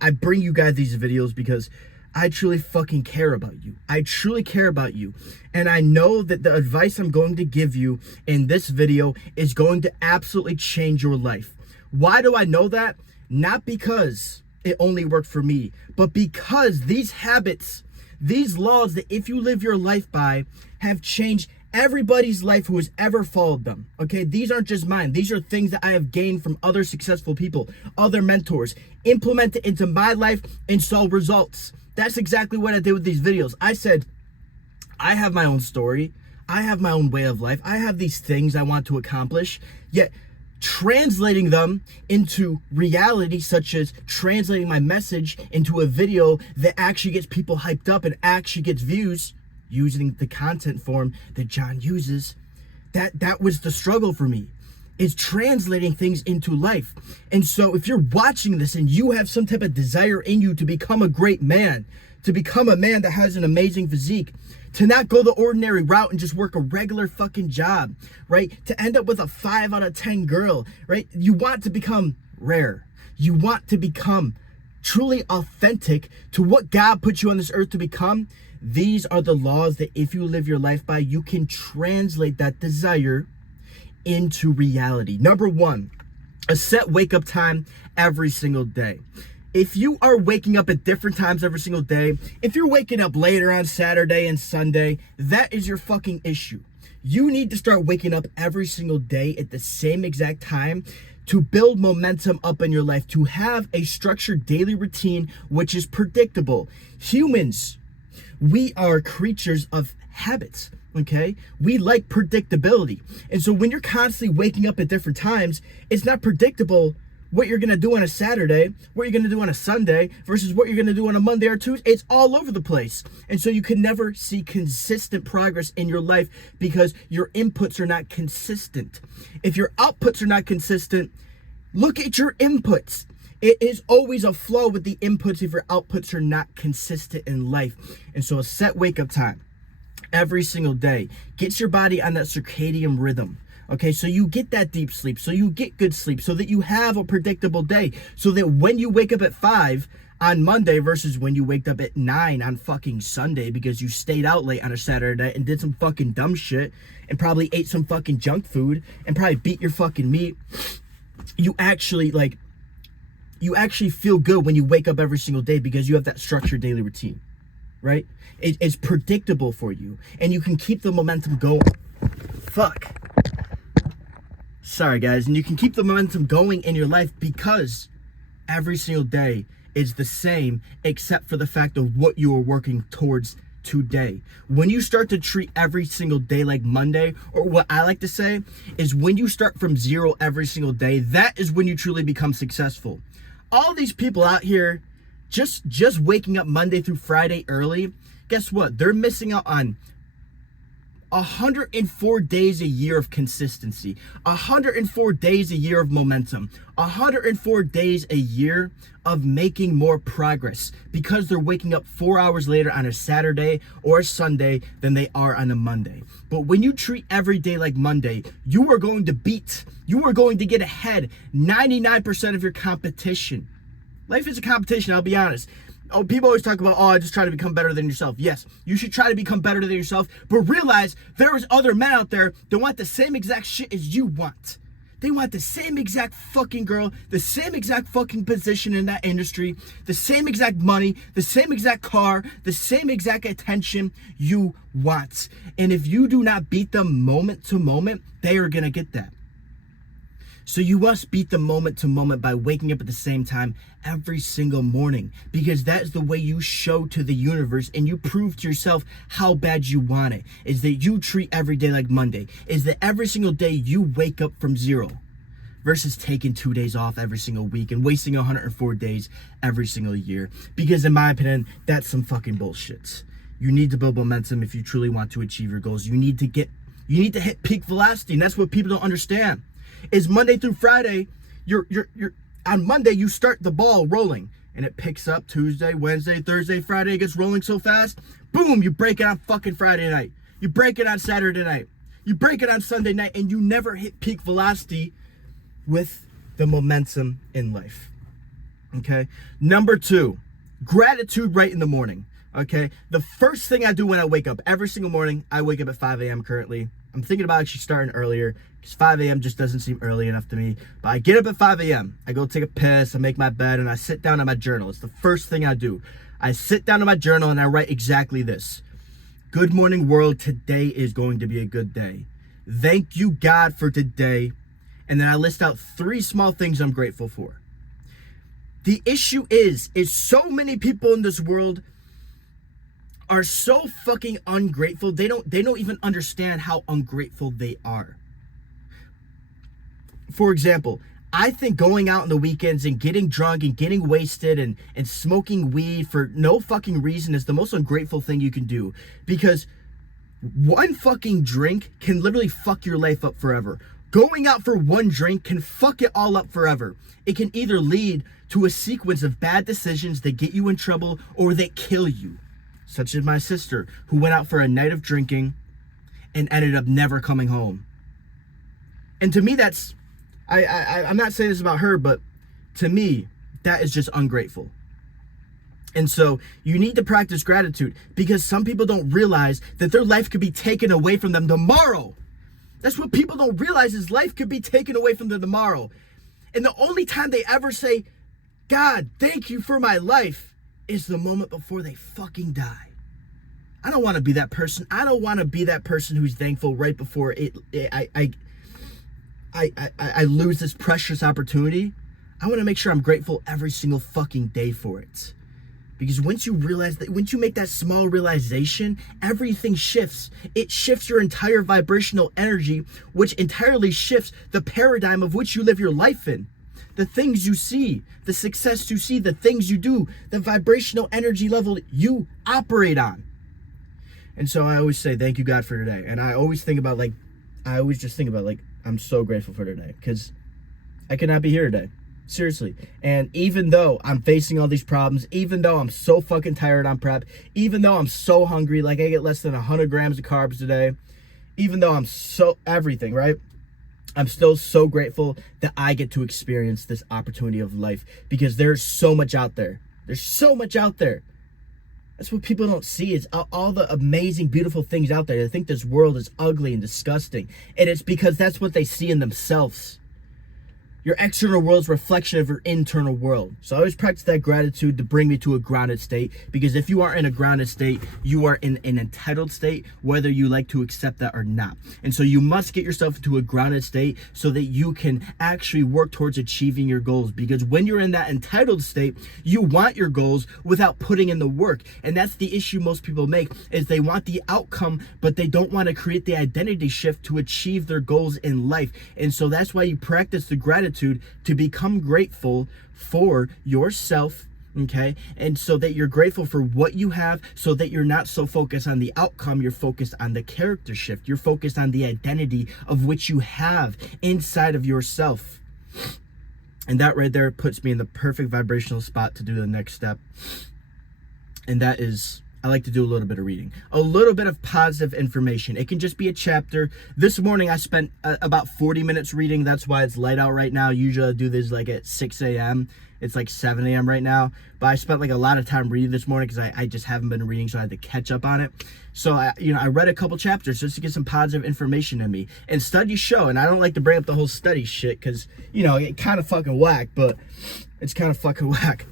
I bring you guys these videos because I truly fucking care about you. I truly care about you. And I know that the advice I'm going to give you in this video is going to absolutely change your life. Why do I know that? Not because it only worked for me, but because these habits, these laws that if you live your life by, have changed everybody's life who has ever followed them. Okay, these aren't just mine. These are things that I have gained from other successful people, other mentors, implemented into my life and saw results. That's exactly what I did with these videos. I said, I have my own story. I have my own way of life. I have these things I want to accomplish, yet translating them into reality, such as translating my message into a video that actually gets people hyped up and actually gets views, using the content form that John uses, that was the struggle for me, is translating things into life. And so if you're watching this and you have some type of desire in you to become a great man, to become a man that has an amazing physique, to not go the ordinary route and just work a regular fucking job, right? To end up with a 5 out of 10 girl, right? You want to become rare. You want to become truly authentic to what God put you on this earth to become. These are the laws that if you live your life by, you can translate that desire into reality. Number one, a set wake up time every single day. If you are waking up at different times every single day, if you're waking up later on Saturday and Sunday, that is your fucking issue. You need to start waking up every single day at the same exact time to build momentum up in your life, to have a structured daily routine which is predictable. Humans, we are creatures of habits, okay? We like predictability. And so when you're constantly waking up at different times, it's not predictable what you're gonna do on a Saturday, what you're gonna do on a Sunday versus what you're gonna do on a Monday or Tuesday. It's all over the place. And so you can never see consistent progress in your life because your inputs are not consistent. If your outputs are not consistent, look at your inputs. It is always a flow with the inputs if your outputs are not consistent in life. And so a set wake-up time every single day gets your body on that circadian rhythm. Okay, so you get that deep sleep, so you get good sleep, so that you have a predictable day, so that when you wake up at 5 on Monday versus when you wake up at 9 on fucking Sunday because you stayed out late on a Saturday night and did some fucking dumb shit and probably ate some fucking junk food and probably beat your fucking meat, you actually feel good when you wake up every single day because you have that structured daily routine, right? It's predictable for you and you can keep the momentum going. Sorry guys, and you can keep the momentum going in your life because every single day is the same except for the fact of what you are working towards today. When you start to treat every single day like Monday, or what I like to say is when you start from zero every single day, that is when you truly become successful. All these people out here just waking up Monday through Friday early, guess what? They're missing out on 104 days a year of consistency, 104 days a year of momentum, 104 days a year of making more progress because they're waking up 4 hours later on a Saturday or a Sunday than they are on a Monday. But when you treat every day like Monday, you are going to get ahead 99% of your competition. Life is a competition, I'll be honest. Oh, people always talk about, I just try to become better than yourself. Yes, you should try to become better than yourself, but realize there is other men out there that want the same exact shit as you want. They want the same exact fucking girl, the same exact fucking position in that industry, the same exact money, the same exact car, the same exact attention you want. And if you do not beat them moment to moment, they are gonna get that. So you must beat the moment to moment by waking up at the same time every single morning, because that is the way you show to the universe and you prove to yourself how bad you want it, is that you treat every day like Monday, is that every single day you wake up from zero versus taking 2 days off every single week and wasting 104 days every single year. Because in my opinion, that's some fucking bullshit. You need to build momentum if you truly want to achieve your goals. You need to hit peak velocity, and that's what people don't understand. Is Monday through Friday, you're on Monday you start the ball rolling and it picks up Tuesday, Wednesday, Thursday, Friday, it gets rolling so fast, boom, you break it on fucking Friday night. You break it on Saturday night. You break it on Sunday night, and you never hit peak velocity with the momentum in life. Okay. Number 2, gratitude right in the morning. Okay. The first thing I do when I wake up every single morning, I wake up at 5 a.m. currently. I'm thinking about actually starting earlier because 5 a.m. just doesn't seem early enough to me. But I get up at 5 a.m. I go take a piss, I make my bed, and I sit down on my journal. It's the first thing I do. I sit down on my journal and I write exactly this. Good morning, world. Today is going to be a good day. Thank you, God, for today. And then I list out 3 small things I'm grateful for. The issue is so many people in this world are so fucking ungrateful. They don't even understand how ungrateful they are. For example, I think going out on the weekends and getting drunk and getting wasted and smoking weed for no fucking reason is the most ungrateful thing you can do. Because one fucking drink can literally fuck your life up forever. Going out for one drink can fuck it all up forever. It can either lead to a sequence of bad decisions that get you in trouble or that kill you. Such as my sister, who went out for a night of drinking and ended up never coming home. And to me, that's... I'm not saying this about her, but to me, that is just ungrateful. And so you need to practice gratitude because some people don't realize that their life could be taken away from them tomorrow. That's what people don't realize is life could be taken away from them tomorrow. And the only time they ever say, God, thank you for my life, is the moment before they fucking die. I don't want to be that person. I don't want to be that person who's thankful right before I lose this precious opportunity. I want to make sure I'm grateful every single fucking day for it. Because once you realize that, once you make that small realization, everything shifts. It shifts your entire vibrational energy, which entirely shifts the paradigm of which you live your life in. The things you see, the success you see, the things you do, the vibrational energy level you operate on. And so I always say, thank you, God, for today. And I always think about, I'm so grateful for today because I could not be here today. Seriously. And even though I'm facing all these problems, even though I'm so fucking tired on prep, even though I'm so hungry, like I get less than 100 grams of carbs today, even though I'm so everything, right? I'm still so grateful that I get to experience this opportunity of life because there's so much out there. There's so much out there. That's what people don't see is all the amazing, beautiful things out there. They think this world is ugly and disgusting. And it's because that's what they see in themselves. Your external world is a reflection of your internal world. So I always practice that gratitude to bring me to a grounded state. Because if you are in a grounded state, you are in an entitled state, whether you like to accept that or not. And so you must get yourself into a grounded state so that you can actually work towards achieving your goals. Because when you're in that entitled state, you want your goals without putting in the work. And that's the issue most people make, is they want the outcome, but they don't want to create the identity shift to achieve their goals in life. And so that's why you practice the gratitude to become grateful for yourself, okay? And so that you're grateful for what you have, so that you're not so focused on the outcome, you're focused on the character shift. You're focused on the identity of which you have inside of yourself. And that right there puts me in the perfect vibrational spot to do the next step. And that is, I like to do a little bit of reading, a little bit of positive information. It can just be a chapter. This morning I spent about 40 minutes reading. That's why it's light out right now. Usually I do this like at 6 a.m. It's like 7 a.m. right now. But I spent like a lot of time reading this morning because I just haven't been reading, so I had to catch up on it. So I read a couple chapters just to get some positive information in me. And studies show, and I don't like to bring up the whole study shit because, it kind of fucking whack, but it's kind of fucking whack.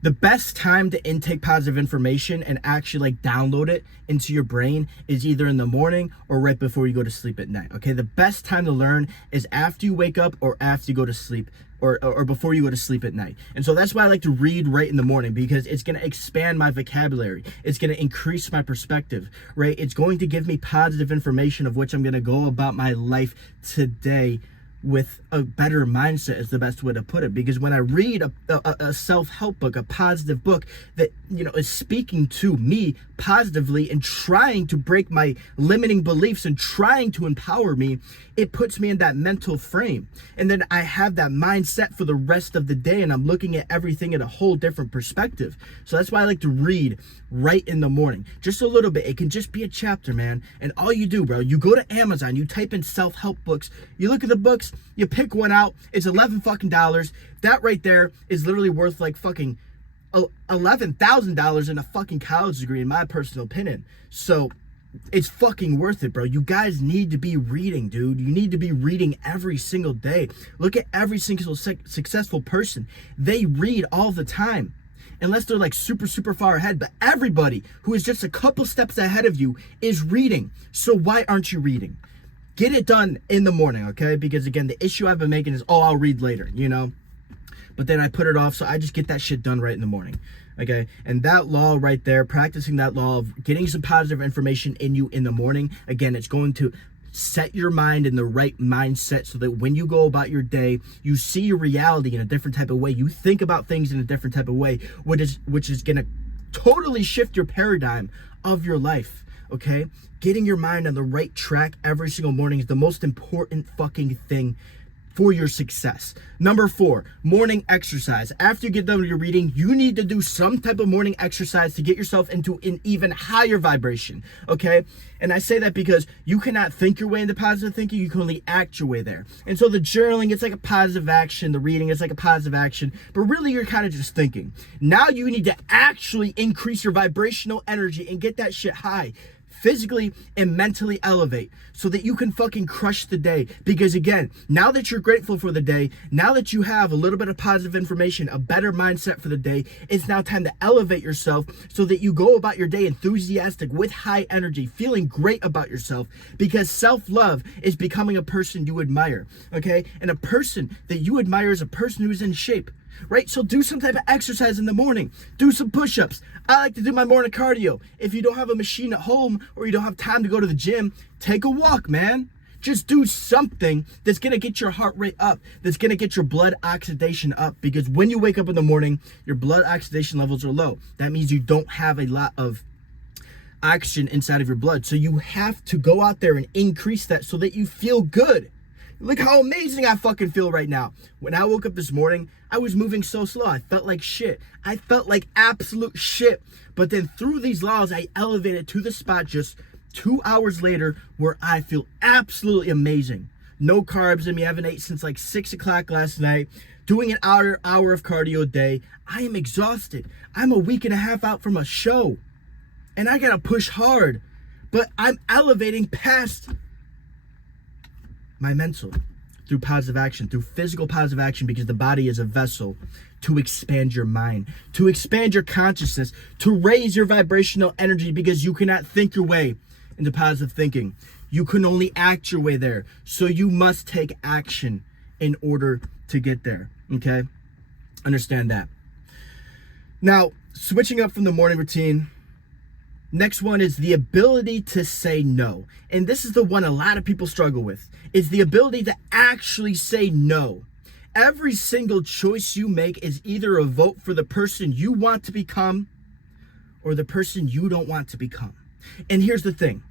The best time to intake positive information and actually download it into your brain is either in the morning or right before you go to sleep at night. Okay, the best time to learn is after you wake up or after you go to sleep, or before you go to sleep at night. And so that's why I like to read right in the morning, because it's going to expand my vocabulary. It's going to increase my perspective, right? It's going to give me positive information of which I'm going to go about my life today with a better mindset is the best way to put it. Because when I read a self-help book, a positive book that is speaking to me positively and trying to break my limiting beliefs and trying to empower me, it puts me in that mental frame, and then I have that mindset for the rest of the day, and I'm looking at everything in a whole different perspective. So that's why I like to read right in the morning, just a little bit. It can just be a chapter, man. And all you do, bro, you go to Amazon, you type in self-help books, you look at the books, books. You pick one out. It's $11 fucking dollars. That right there is literally worth like fucking $11,000 in a fucking college degree, in my personal opinion. So it's fucking worth it, bro. You guys need to be reading, dude. You need to be reading every single day. Look at every single successful person. They read all the time. Unless they're like super far ahead. But everybody who is just a couple steps ahead of you is reading. So why aren't you reading? Get it done in the morning, okay? Because again, the issue I've been making is, oh, I'll read later, you know? But then I put it off, so I just get that shit done right in the morning, okay? And that law right there, practicing that law of getting some positive information in you in the morning, again, it's going to set your mind in the right mindset so that when you go about your day, you see your reality in a different type of way. You think about things in a different type of way, which is going to totally shift your paradigm of your life, okay? Getting your mind on the right track every single morning is the most important fucking thing for your success. Number 4, morning exercise. After you get done with your reading, you need to do some type of morning exercise to get yourself into an even higher vibration, okay? And I say that because you cannot think your way into positive thinking, you can only act your way there. And so the journaling, it's like a positive action, the reading is like a positive action, but really you're kind of just thinking. Now you need to actually increase your vibrational energy and get that shit high. Physically and mentally elevate so that you can fucking crush the day. Because again, now that you're grateful for the day, now that you have a little bit of positive information, a better mindset for the day, it's now time to elevate yourself so that you go about your day enthusiastic with high energy, feeling great about yourself, because self-love is becoming a person you admire, okay? And a person that you admire is a person who's in shape, right? So do some type of exercise in the morning. Do some push-ups. I like to do my morning cardio. If you don't have a machine at home or you don't have time to go to the gym, take a walk, man. Just do something that's going to get your heart rate up, that's going to get your blood oxidation up, because when you wake up in the morning, your blood oxidation levels are low. That means you don't have a lot of oxygen inside of your blood. So you have to go out there and increase that so that you feel good. Look how amazing I fucking feel right now. When I woke up this morning, I was moving so slow. I felt like shit. I felt like absolute shit. But then through these laws, I elevated to the spot just 2 hours later where I feel absolutely amazing. No carbs in me. I haven't ate since like 6 o'clock last night. Doing an hour of cardio a day. I am exhausted. I'm a week and a half out from a show. And I gotta push hard. But I'm elevating past my mental through positive action, through physical positive action, because the body is a vessel to expand your mind, to expand your consciousness, to raise your vibrational energy, because you cannot think your way into positive thinking. You can only act your way there. So you must take action in order to get there, okay? Understand that. Now, switching up from the morning routine, next one is the ability to say no. And this is the one a lot of people struggle with, is the ability to actually say no. Every single choice you make is either a vote for the person you want to become or the person you don't want to become. And here's the thing.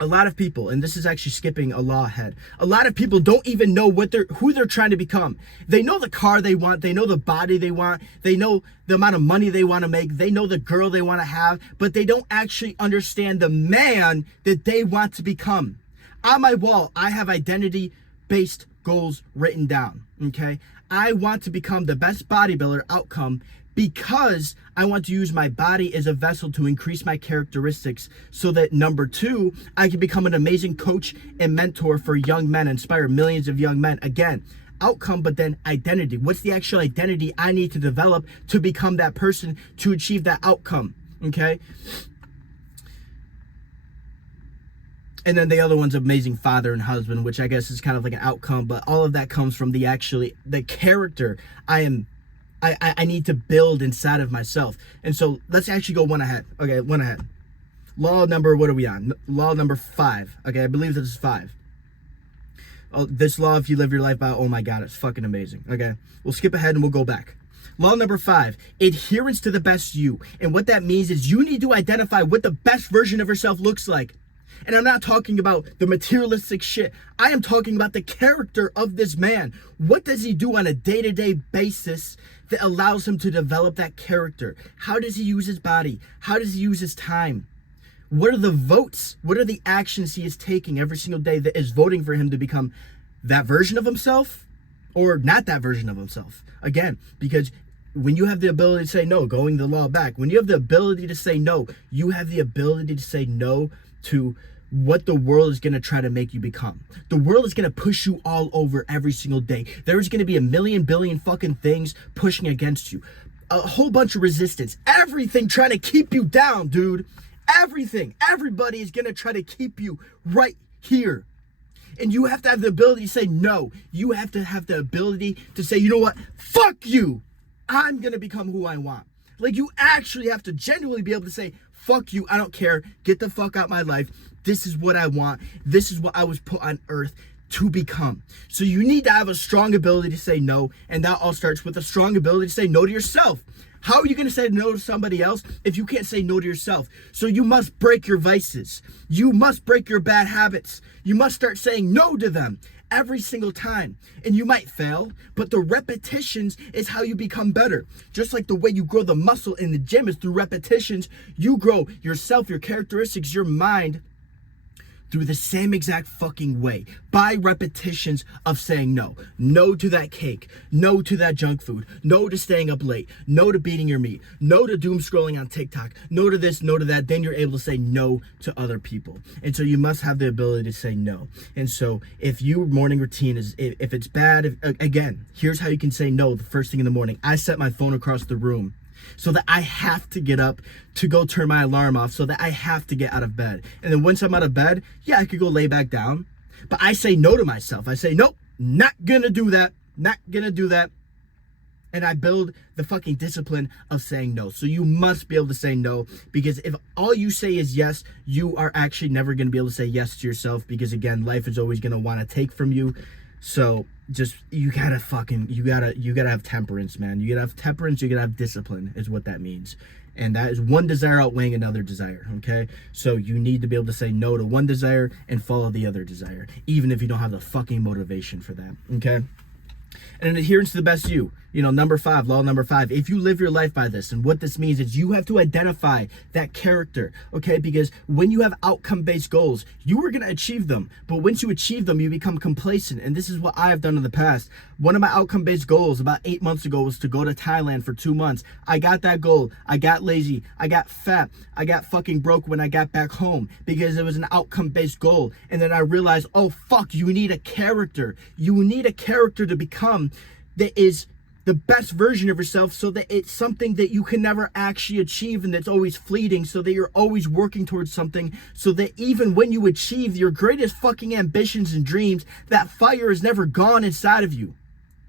A lot of people, and this is actually skipping a law ahead, a lot of people don't even know who they're trying to become. They know the car they want, they know the body they want, they know the amount of money they want to make, they know the girl they want to have, but they don't actually understand the man that they want to become. On my wall, I have identity-based goals written down, okay? I want to become the best bodybuilder outcome because I want to use my body as a vessel to increase my characteristics so that, number 2, I can become an amazing coach and mentor for young men, inspire millions of young men. Again, outcome, but then identity. What's the actual identity I need to develop to become that person, to achieve that outcome, okay? And then the other one's amazing father and husband, which I guess is kind of like an outcome, but all of that comes from the character I need to build inside of myself. And so let's actually go one ahead. Okay, one ahead. Law number, what are we on? Law number 5. Okay, I believe this is 5. Oh, this law, if you live your life by, oh my God, it's fucking amazing. Okay, we'll skip ahead and we'll go back. Law number 5, adherence to the best you. And what that means is you need to identify what the best version of yourself looks like. And I'm not talking about the materialistic shit. I am talking about the character of this man. What does he do on a day-to-day basis that allows him to develop that character? How does he use his body? How does he use his time? What are the votes? What are the actions he is taking every single day that is voting for him to become that version of himself or not that version of himself. Again, because when you have the ability to say no, going the law back, when you have the ability to say no, you have the ability to say no to what the world is going to try to make you become. The world is going to push you all over every single day. There's going to be a million billion fucking things pushing against you. A whole bunch of resistance. Everything trying to keep you down, dude. Everything. Everybody is going to try to keep you right here. And you have to have the ability to say no. You have to have the ability to say, you know what? Fuck you. I'm going to become who I want. Like, you actually have to genuinely be able to say, fuck you. I don't care. Get the fuck out of my life. This is what I want. This is what I was put on earth to become. So you need to have a strong ability to say no. And that all starts with a strong ability to say no to yourself. How are you going to say no to somebody else if you can't say no to yourself? So you must break your vices. You must break your bad habits. You must start saying no to them every single time. And you might fail, but the repetitions is how you become better. Just like the way you grow the muscle in the gym is through repetitions, you grow yourself, your characteristics, your mind through the same exact fucking way, by repetitions of saying no. No to that cake, no to that junk food, no to staying up late, no to beating your meat, no to doom scrolling on TikTok, no to this, no to that. Then you're able to say no to other people. And so you must have the ability to say no. And so if your morning routine is, if it's bad, again, here's how you can say no the first thing in the morning. I set my phone across the room so that I have to get up to go turn my alarm off, so that I have to get out of bed. And then once I'm out of bed, yeah, I could go lay back down. But I say no to myself. I say, nope, not gonna do that. Not gonna do that. And I build the fucking discipline of saying no. So you must be able to say no, because if all you say is yes, you are actually never gonna be able to say yes to yourself, because again, life is always gonna want to take from you. So just, you gotta have temperance, man. You gotta have temperance, you gotta have discipline is what that means. And that is one desire outweighing another desire, okay? So you need to be able to say no to one desire and follow the other desire, even if you don't have the fucking motivation for that, okay? And an adherence to the best you. You know, number 5, law number 5, if you live your life by this, and what this means is you have to identify that character, okay? Because when you have outcome-based goals, you are going to achieve them. But once you achieve them, you become complacent. And this is what I have done in the past. One of my outcome-based goals about 8 months ago was to go to Thailand for 2 months. I got that goal. I got lazy. I got fat. I got fucking broke when I got back home because it was an outcome-based goal. And then I realized, oh, fuck, you need a character. You need a character to become that is the best version of yourself, so that it's something that you can never actually achieve and that's always fleeting, so that you're always working towards something, so that even when you achieve your greatest fucking ambitions and dreams, that fire is never gone inside of you,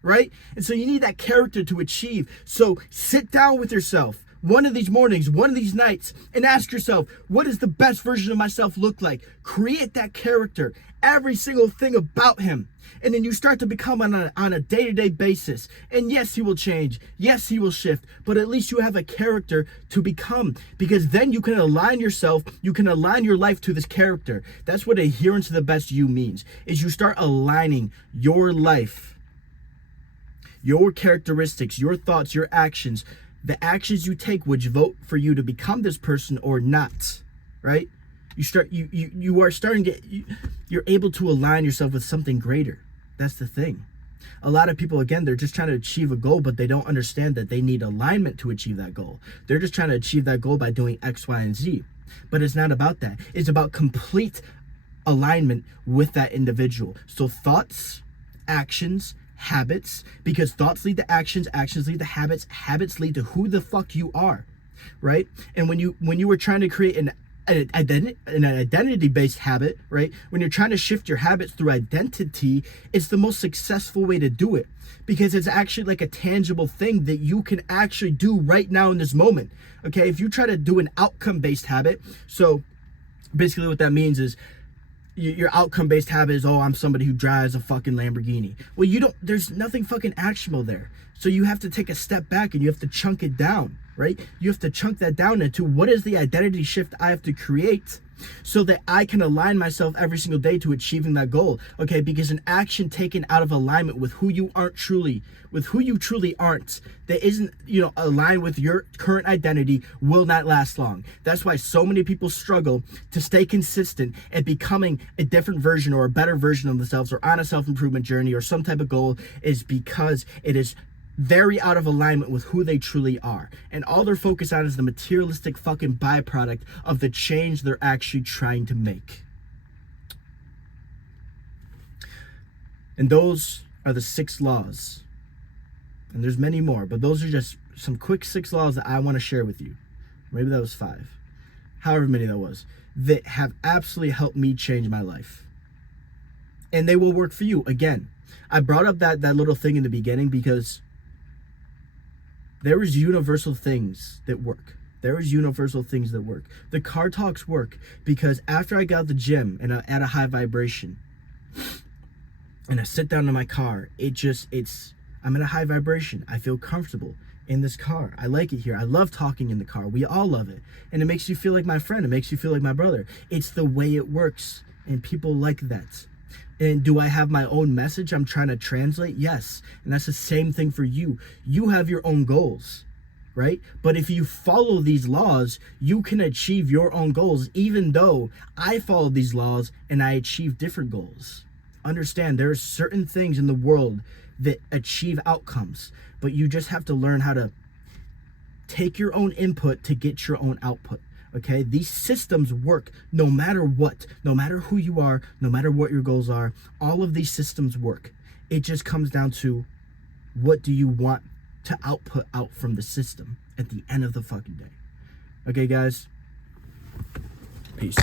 right? And so you need that character to achieve. So sit down with yourself one of these mornings, one of these nights, and ask yourself, what does the best version of myself look like? Create that character, every single thing about him. And then you start to become on a day-to-day basis. And yes, he will change. Yes, he will shift. But at least you have a character to become. Because then you can align yourself, you can align your life to this character. That's what adherence to the best you means, is you start aligning your life, your characteristics, your thoughts, your actions, the actions you take, which vote for you to become this person or not, right? You're able to align yourself with something greater. That's the thing. A lot of people, again, they're just trying to achieve a goal, but they don't understand that they need alignment to achieve that goal. They're just trying to achieve that goal by doing X, Y, and Z. But it's not about that. It's about complete alignment with that individual. So thoughts, actions, habits, because thoughts lead to actions, actions lead to habits, habits lead to who the fuck you are, right? And when you were trying to create an identity-based habit, right? When you're trying to shift your habits through identity, it's the most successful way to do it, because it's actually like a tangible thing that you can actually do right now in this moment, okay? If you try to do an outcome-based habit, so basically what that means is your outcome-based habit is, oh, I'm somebody who drives a fucking Lamborghini. Well, there's nothing fucking actionable there. So you have to take a step back and you have to chunk it down. right? You have to chunk that down into what is the identity shift I have to create so that I can align myself every single day to achieving that goal. Okay, because an action taken out of alignment with who you truly aren't, that isn't, aligned with your current identity, will not last long. That's why so many people struggle to stay consistent at becoming a different version or a better version of themselves, or on a self-improvement journey or some type of goal, is because it is very out of alignment with who they truly are. And all they're focused on is the materialistic fucking byproduct of the change they're actually trying to make. And those are the 6 laws. And there's many more, but those are just some quick 6 laws that I want to share with you. Maybe that was 5. However many that was. That have absolutely helped me change my life. And they will work for you. Again, I brought up that little thing in the beginning because there is universal things that work. There is universal things that work. The car talks work because after I got out of the gym and at a high vibration, and I sit down in my car, I'm in a high vibration. I feel comfortable in this car. I like it here. I love talking in the car. We all love it. And it makes you feel like my friend. It makes you feel like my brother. It's the way it works. And people like that. And do I have my own message I'm trying to translate? Yes. And that's the same thing for you. You have your own goals, right? But if you follow these laws, you can achieve your own goals, even though I follow these laws and I achieve different goals. Understand, there are certain things in the world that achieve outcomes, but you just have to learn how to take your own input to get your own output. Okay, these systems work no matter what, no matter who you are, no matter what your goals are. All of these systems work. It just comes down to what do you want to output out from the system at the end of the fucking day. Okay, guys, peace.